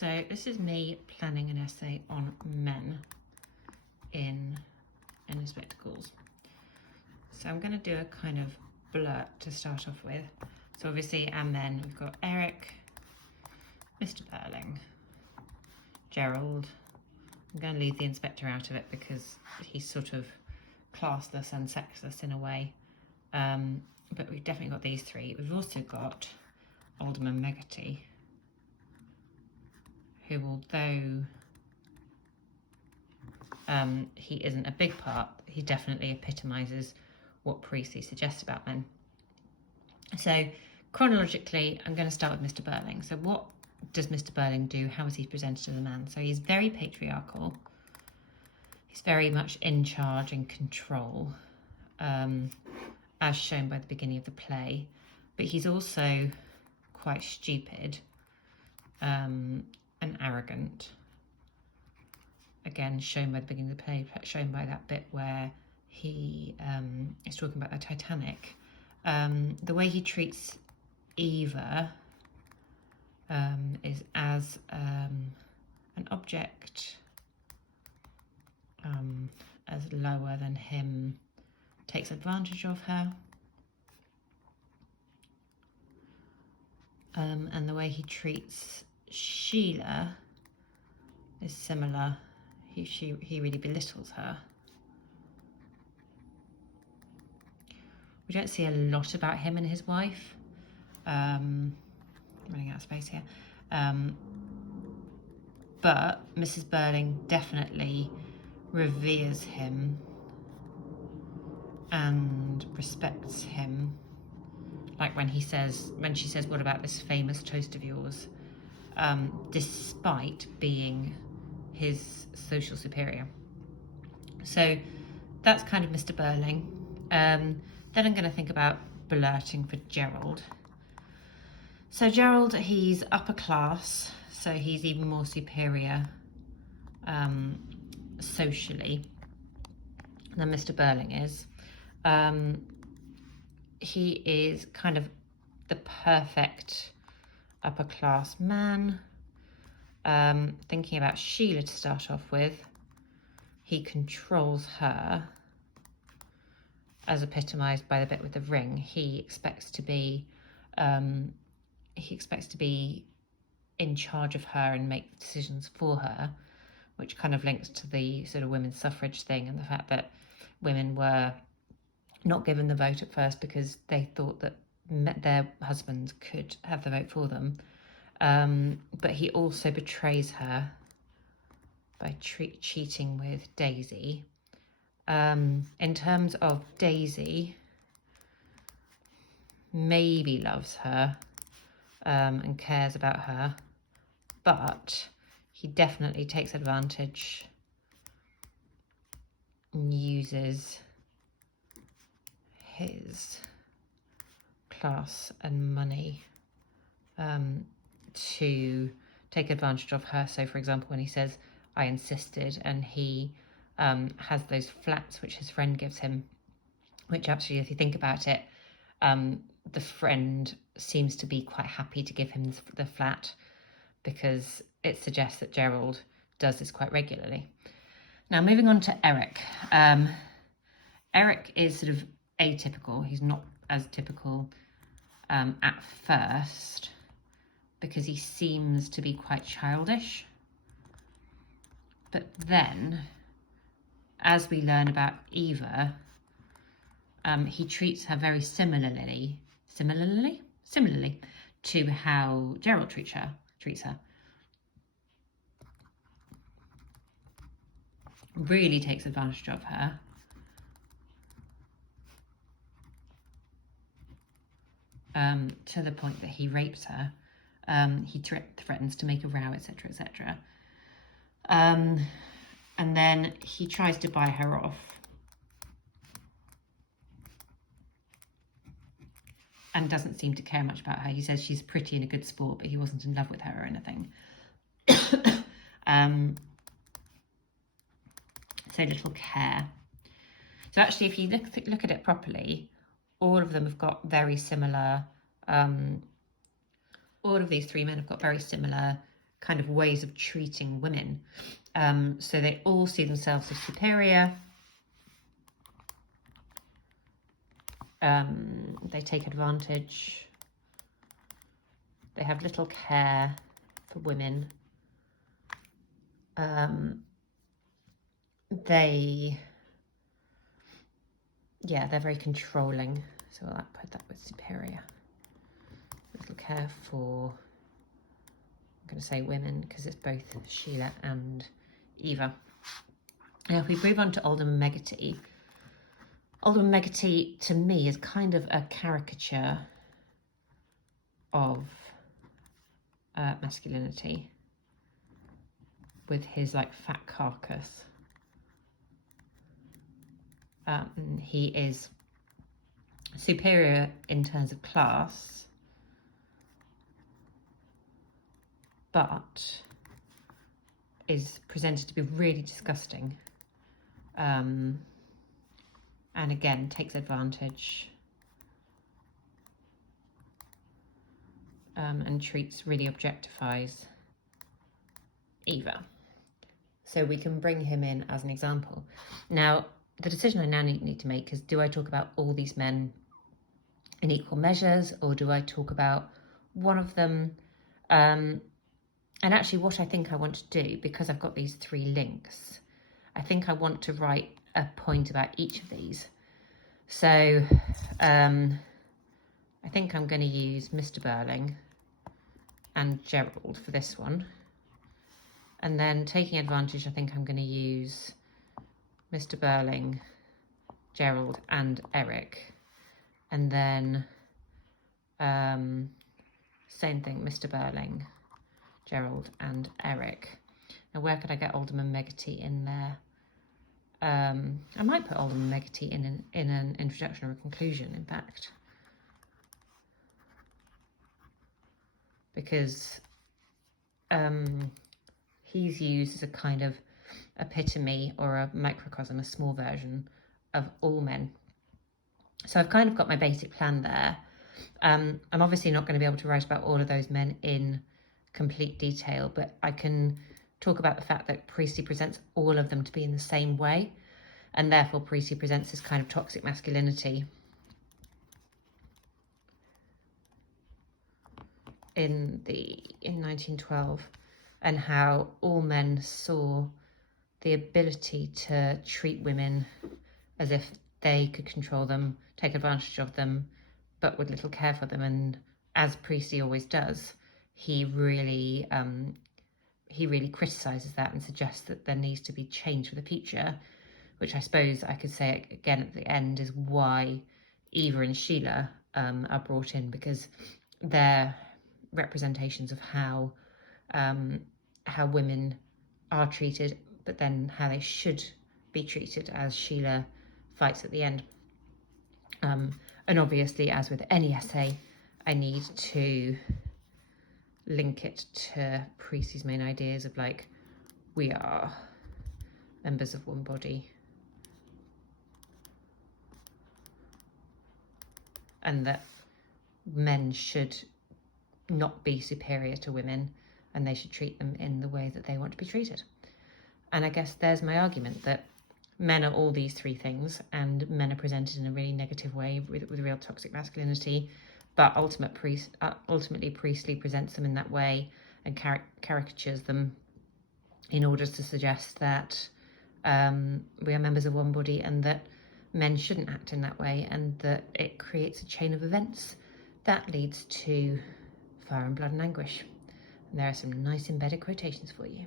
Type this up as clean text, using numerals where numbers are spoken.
So this is me planning an essay on men in spectacles. So I'm going to do a kind of blurt to start off with. So obviously, and then we've got Eric, Mr. Burling, Gerald. I'm going to leave the inspector out of it because he's sort of classless and sexless in a way. But we've definitely got these three. We've also got Alderman Meggerty, who, although he isn't a big part, he definitely epitomises what Parisi suggests about men. So chronologically, I'm going to start with Mr. Burling. So what does Mr. Burling do? How is he presented as a man? So he's very patriarchal. He's very much in charge and control, as shown by the beginning of the play. But he's also quite stupid and arrogant. Again, shown by the beginning of the play, shown by that bit where he is talking about the Titanic. The way he treats Eva is as an object, as lower than him, takes advantage of her. And the way he treats Sheila is similar. He really belittles her. We don't see a lot about him and his wife. I'm running out of space here. But Mrs. Burling definitely reveres him and respects him. Like when she says, "What about this famous toast of yours?" Despite being his social superior. So that's kind of Mr. Burling. Then I'm going to think about blurting for Gerald. So Gerald, he's upper class, so he's even more superior socially than Mr. Burling is. He is kind of the perfect upper class man. Thinking about Sheila to start off with, he controls her, as epitomised by the bit with the ring. He expects to be in charge of her and make decisions for her, which kind of links to the sort of women's suffrage thing and the fact that women were not given the vote at first because they thought that their husbands could have the vote for them. But he also betrays her by cheating with Daisy. In terms of Daisy, maybe loves her and cares about her, but he definitely takes advantage and uses his class and money to take advantage of her. So for example, when he says, "I insisted," and he has those flats which his friend gives him, which actually, if you think about it, the friend seems to be quite happy to give him the flat because it suggests that Gerald does this quite regularly. Now, moving on to Eric. Eric is sort of atypical. He's not as typical at first because he seems to be quite childish. But then, as we learn about Eva, he treats her very similarly to how Gerald treats her. Really takes advantage of her. To the point that he rapes her. He threatens to make a row, etc., etc. And then he tries to buy her off. And doesn't seem to care much about her. He says she's pretty and a good sport, but he wasn't in love with her or anything. So little care. So actually, if you look at it properly, all of them have got very similar, all of these three men have got very similar kind of ways of treating women. So they all see themselves as superior. They take advantage. They have little care for women. They're very controlling. So I'll put that with superior. Little care for, I'm going to say women because it's both Sheila and Eva. Now if we move on to Alderman Megati, Alderman Megati to me is kind of a caricature of masculinity with his like fat carcass. He is superior in terms of class, but is presented to be really disgusting, and again takes advantage, and really objectifies Eva. So we can bring him in as an example. Now the decision I now need to make is, do I talk about all these men in equal measures, or do I talk about one of them? And actually what I think I want to do, because I've got these 3 links, I think I want to write a point about each of these. So I think I'm going to use Mr. Burling and Gerald for this one. And then taking advantage, I think I'm going to use Mr. Burling, Gerald and Eric. And then same thing, Mr. Burling, Gerald and Eric. Now where could I get Alderman Megati in there? I might put Alderman Megati in an introduction or a conclusion, in fact. Because he's used as a kind of epitome or a microcosm, a small version of all men. So I've kind of got my basic plan there. I'm obviously not going to be able to write about all of those men in complete detail, but I can talk about the fact that Priestley presents all of them to be in the same way, and therefore Priestley presents this kind of toxic masculinity in 1912, and how all men saw the ability to treat women as if they could control them, take advantage of them, but with little care for them. And as Priestley always does, he really criticises that and suggests that there needs to be change for the future, which I suppose I could say again at the end is why Eva and Sheila are brought in, because they're representations of how women are treated, but then how they should be treated, as Sheila fights at the end. And obviously, as with any essay, I need to link it to Priestley's main ideas of like, we are members of one body, and that men should not be superior to women, and they should treat them in the way that they want to be treated. And I guess there's my argument, that men are all these 3 things, and men are presented in a really negative way with real toxic masculinity, but ultimately Priestley presents them in that way and caricatures them in order to suggest that we are members of one body, and that men shouldn't act in that way, and that it creates a chain of events that leads to fire and blood and anguish. And there are some nice embedded quotations for you.